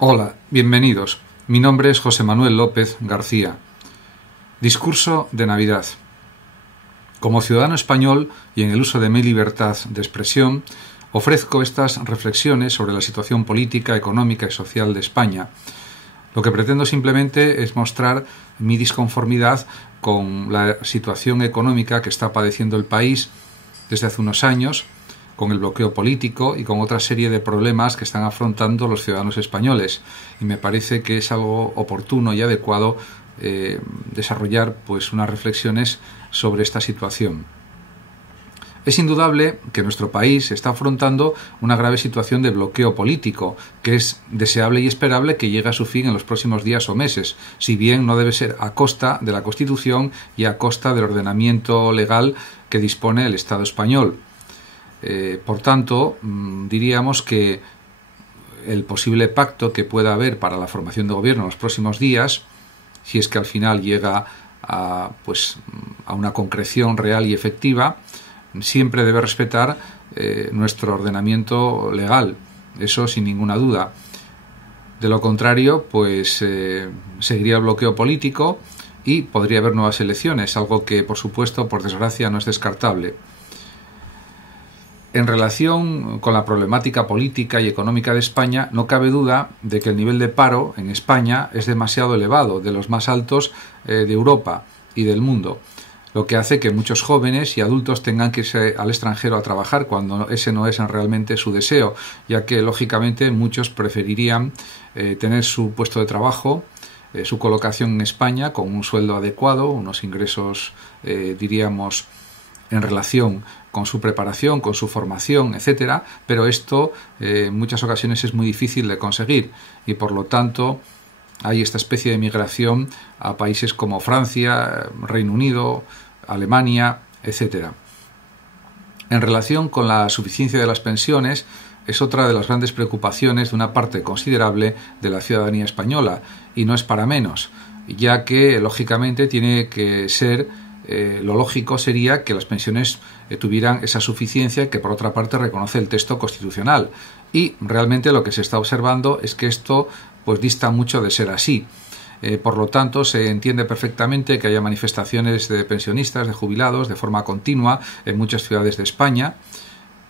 Hola, bienvenidos. Mi nombre es José Manuel López García. Discurso de Navidad. Como ciudadano español y en el uso de mi libertad de expresión, ofrezco estas reflexiones sobre la situación política, económica y social de España. Lo que pretendo simplemente es mostrar mi disconformidad con la situación económica que está padeciendo el país desde hace unos años, con el bloqueo político y con otra serie de problemas que están afrontando los ciudadanos españoles. Y me parece que es algo oportuno y adecuado desarrollar unas reflexiones sobre esta situación. Es indudable que nuestro país está afrontando una grave situación de bloqueo político, que es deseable y esperable que llegue a su fin en los próximos días o meses, si bien no debe ser a costa de la Constitución y a costa del ordenamiento legal que dispone el Estado español. Por tanto, diríamos que el posible pacto que pueda haber para la formación de gobierno en los próximos días, si es que al final llega a una concreción real y efectiva, siempre debe respetar nuestro ordenamiento legal, eso sin ninguna duda. De lo contrario, seguiría el bloqueo político y podría haber nuevas elecciones, algo que, por supuesto, por desgracia, no es descartable. En relación con la problemática política y económica de España, no cabe duda de que el nivel de paro en España es demasiado elevado, de los más altos de Europa y del mundo, lo que hace que muchos jóvenes y adultos tengan que irse al extranjero a trabajar cuando ese no es realmente su deseo, ya que lógicamente muchos preferirían tener su puesto de trabajo, su colocación en España con un sueldo adecuado, unos ingresos, diríamos, en relación con su preparación, con su formación, etcétera, pero esto en muchas ocasiones es muy difícil de conseguir y por lo tanto hay esta especie de migración a países como Francia, Reino Unido, Alemania, etcétera. En relación con la suficiencia de las pensiones, es otra de las grandes preocupaciones de una parte considerable de la ciudadanía española y no es para menos, ya que lógicamente tiene que ser lo lógico sería que las pensiones tuvieran esa suficiencia que por otra parte reconoce el texto constitucional y realmente lo que se está observando es que esto dista mucho de ser así. Por lo tanto, se entiende perfectamente que haya manifestaciones de pensionistas, de jubilados, de forma continua en muchas ciudades de España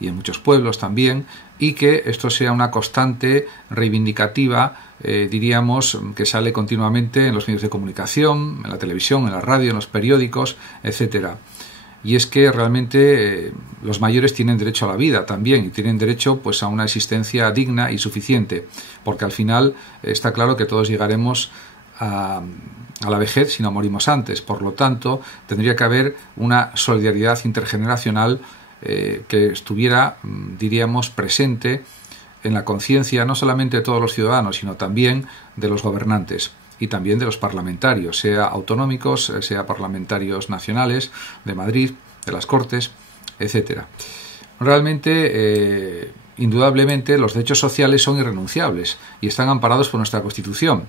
y en muchos pueblos también, y que esto sea una constante reivindicativa, diríamos, que sale continuamente en los medios de comunicación, en la televisión, en la radio, en los periódicos, etcétera. Y es que realmente los mayores tienen derecho a la vida también y tienen derecho a una existencia digna y suficiente, porque al final está claro que todos llegaremos a la vejez si no morimos antes. Por lo tanto, tendría que haber una solidaridad intergeneracional que estuviera, diríamos, presente en la conciencia no solamente de todos los ciudadanos, sino también de los gobernantes y también de los parlamentarios, sea autonómicos, sea parlamentarios nacionales, de Madrid, de las Cortes, etcétera. Realmente, indudablemente, los derechos sociales son irrenunciables y están amparados por nuestra Constitución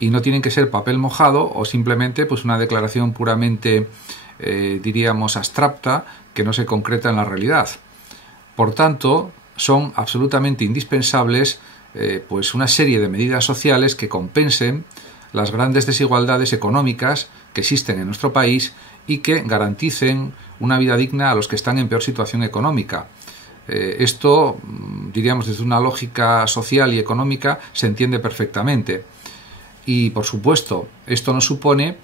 y no tienen que ser papel mojado o simplemente una declaración puramente, diríamos, abstracta que no se concreta en la realidad. Por tanto, son absolutamente indispensables una serie de medidas sociales que compensen las grandes desigualdades económicas que existen en nuestro país y que garanticen una vida digna a los que están en peor situación económica. Esto, diríamos, desde una lógica social y económica se entiende perfectamente. Y, por supuesto, esto no supone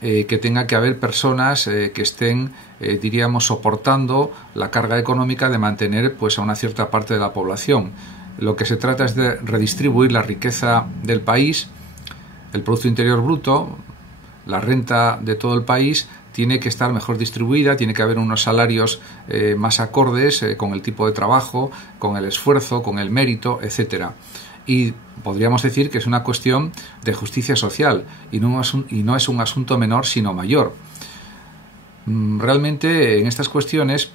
que tenga que haber personas que estén, diríamos, soportando la carga económica de mantener a una cierta parte de la población. Lo que se trata es de redistribuir la riqueza del país, el Producto Interior Bruto, la renta de todo el país tiene que estar mejor distribuida, tiene que haber unos salarios más acordes con el tipo de trabajo, con el esfuerzo, con el mérito, etcétera. Y podríamos decir que es una cuestión de justicia social y no es un asunto menor sino mayor. Realmente en estas cuestiones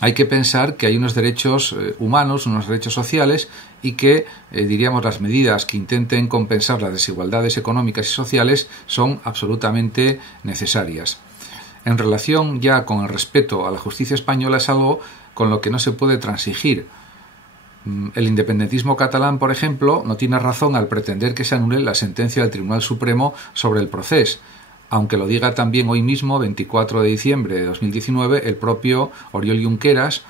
hay que pensar que hay unos derechos humanos, unos derechos sociales y que, diríamos, las medidas que intenten compensar las desigualdades económicas y sociales son absolutamente necesarias. En relación ya con el respeto a la justicia española es algo con lo que no se puede transigir. El independentismo catalán, por ejemplo, no tiene razón al pretender que se anule la sentencia del Tribunal Supremo sobre el procés, aunque lo diga también hoy mismo, 24 de diciembre de 2019, el propio Oriol Junqueras,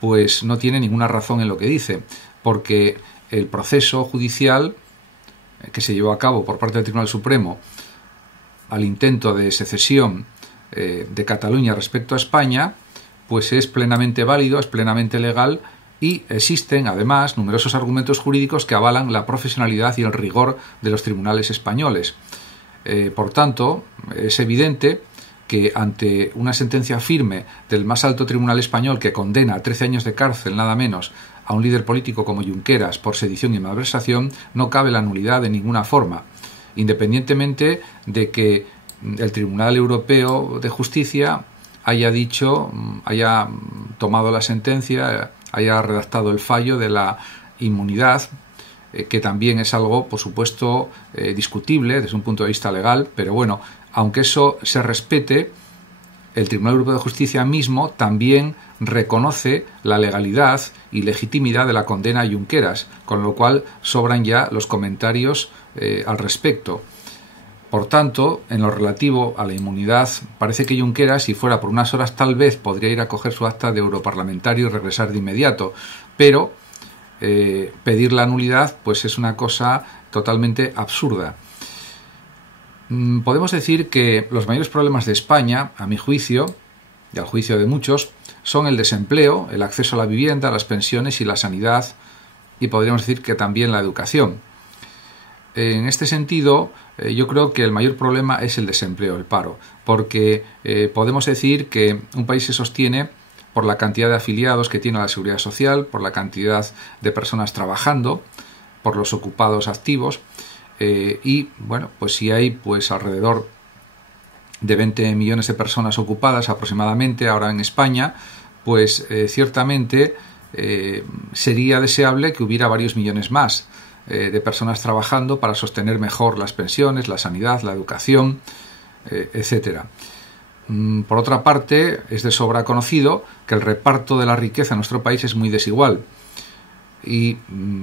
pues no tiene ninguna razón en lo que dice, porque el proceso judicial que se llevó a cabo por parte del Tribunal Supremo al intento de secesión de Cataluña respecto a España, pues es plenamente válido, es plenamente legal, y existen además numerosos argumentos jurídicos que avalan la profesionalidad y el rigor de los tribunales españoles. Por tanto, es evidente que ante una sentencia firme del más alto tribunal español que condena a 13 años de cárcel, nada menos, a un líder político como Junqueras por sedición y malversación, no cabe la nulidad de ninguna forma, independientemente de que el Tribunal Europeo de Justicia haya tomado la sentencia, haya redactado el fallo de la inmunidad, que también es algo, por supuesto, discutible desde un punto de vista legal, pero bueno, aunque eso se respete, el Tribunal Europeo de Justicia mismo también reconoce la legalidad y legitimidad de la condena a Junqueras, con lo cual sobran ya los comentarios al respecto. Por tanto, en lo relativo a la inmunidad, parece que Junqueras, si fuera por unas horas, tal vez podría ir a coger su acta de europarlamentario y regresar de inmediato, pero pedir la nulidad pues es una cosa totalmente absurda. Podemos decir que los mayores problemas de España, a mi juicio, y al juicio de muchos, son el desempleo, el acceso a la vivienda, las pensiones y la sanidad, y podríamos decir que también la educación. En este sentido, yo creo que el mayor problema es el desempleo, el paro, porque podemos decir que un país se sostiene por la cantidad de afiliados que tiene a la Seguridad Social, por la cantidad de personas trabajando, por los ocupados activos, y bueno, pues si hay pues alrededor de 20 millones de personas ocupadas aproximadamente ahora en España, pues ciertamente sería deseable que hubiera varios millones más de personas trabajando para sostener mejor las pensiones, la sanidad, la educación, etcétera. Por otra parte, es de sobra conocido que el reparto de la riqueza en nuestro país es muy desigual y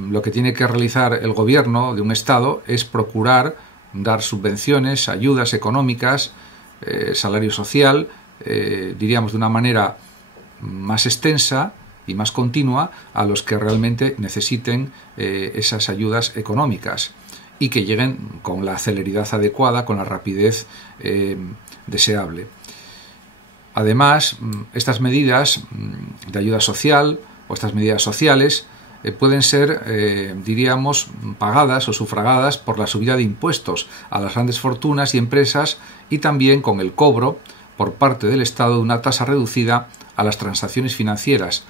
lo que tiene que realizar el gobierno de un Estado es procurar dar subvenciones, ayudas económicas, salario social, diríamos de una manera más extensa y más continua a los que realmente necesiten esas ayudas económicas y que lleguen con la celeridad adecuada, con la rapidez deseable. Además, estas medidas de ayuda social o estas medidas sociales pueden ser, diríamos, pagadas o sufragadas por la subida de impuestos a las grandes fortunas y empresas y también con el cobro por parte del Estado de una tasa reducida a las transacciones financieras,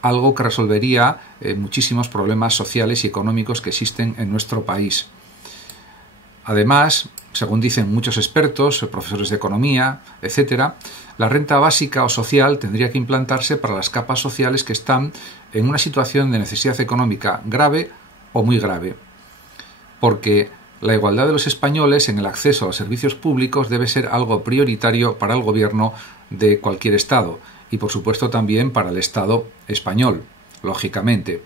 algo que resolvería muchísimos problemas sociales y económicos que existen en nuestro país. Además, según dicen muchos expertos, profesores de economía, etcétera, la renta básica o social tendría que implantarse para las capas sociales que están en una situación de necesidad económica grave o muy grave, porque la igualdad de los españoles en el acceso a los servicios públicos debe ser algo prioritario para el gobierno de cualquier Estado y, por supuesto, también para el Estado español, lógicamente.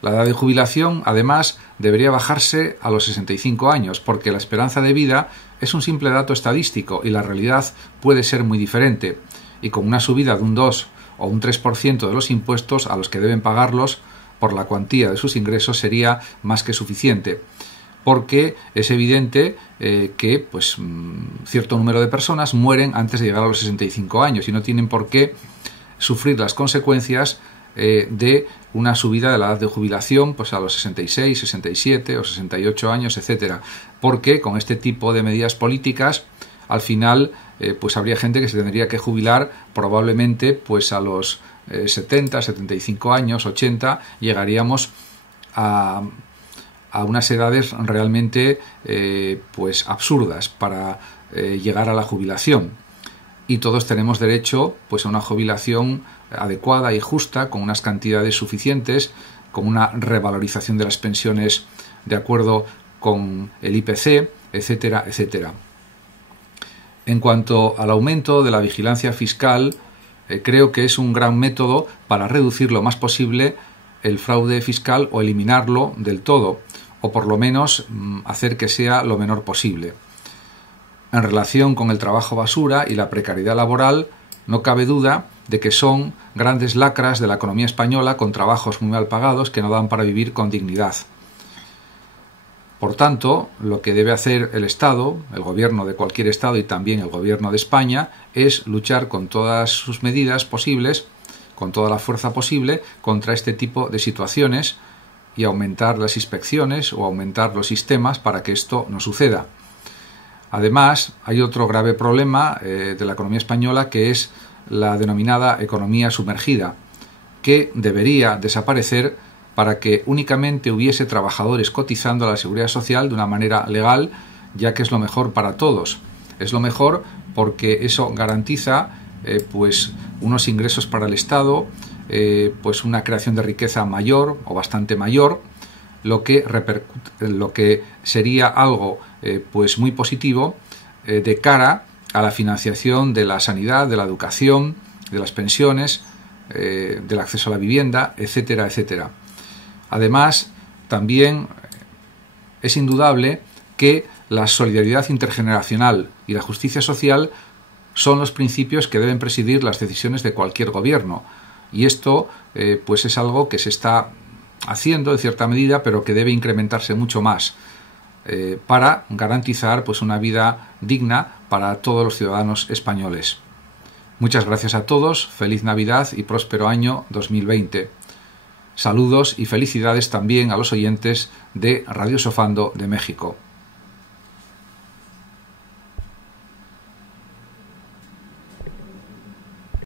La edad de jubilación, además, debería bajarse a los 65 años, porque la esperanza de vida es un simple dato estadístico y la realidad puede ser muy diferente, y con una subida de un 2 o un 3% de los impuestos a los que deben pagarlos por la cuantía de sus ingresos sería más que suficiente, porque es evidente que pues, cierto número de personas mueren antes de llegar a los 65 años y no tienen por qué sufrir las consecuencias de una subida de la edad de jubilación pues a los 66, 67 o 68 años, etcétera, porque con este tipo de medidas políticas al final pues habría gente que se tendría que jubilar probablemente pues a los 70, 75 años, 80, llegaríamos a unas edades realmente pues absurdas para llegar a la jubilación. Y todos tenemos derecho pues a una jubilación adecuada y justa, con unas cantidades suficientes, con una revalorización de las pensiones de acuerdo con el IPC, etcétera, etcétera. En cuanto al aumento de la vigilancia fiscal, creo que es un gran método para reducir lo más posible el fraude fiscal o eliminarlo del todo, o por lo menos hacer que sea lo menor posible. En relación con el trabajo basura y la precariedad laboral, no cabe duda de que son grandes lacras de la economía española con trabajos muy mal pagados que no dan para vivir con dignidad. Por tanto, lo que debe hacer el Estado, el gobierno de cualquier Estado y también el gobierno de España, es luchar con todas sus medidas posibles, con toda la fuerza posible, contra este tipo de situaciones y aumentar las inspecciones o aumentar los sistemas para que esto no suceda. Además, hay otro grave problema de la economía española, que es la denominada economía sumergida, que debería desaparecer para que únicamente hubiese trabajadores cotizando a la Seguridad Social de una manera legal, ya que es lo mejor para todos. Es lo mejor porque eso garantiza pues unos ingresos para el Estado, pues una creación de riqueza mayor o bastante mayor, lo que sería algo pues muy positivo de cara a la financiación de la sanidad, de la educación, de las pensiones, del acceso a la vivienda, etcétera, etcétera. Además, también es indudable que la solidaridad intergeneracional y la justicia social son los principios que deben presidir las decisiones de cualquier gobierno. Y esto pues es algo que se está haciendo en cierta medida, pero que debe incrementarse mucho más para garantizar pues una vida digna para todos los ciudadanos españoles. Muchas gracias a todos, feliz Navidad y próspero año 2020. Saludos y felicidades también a los oyentes de Radio Sofando de México.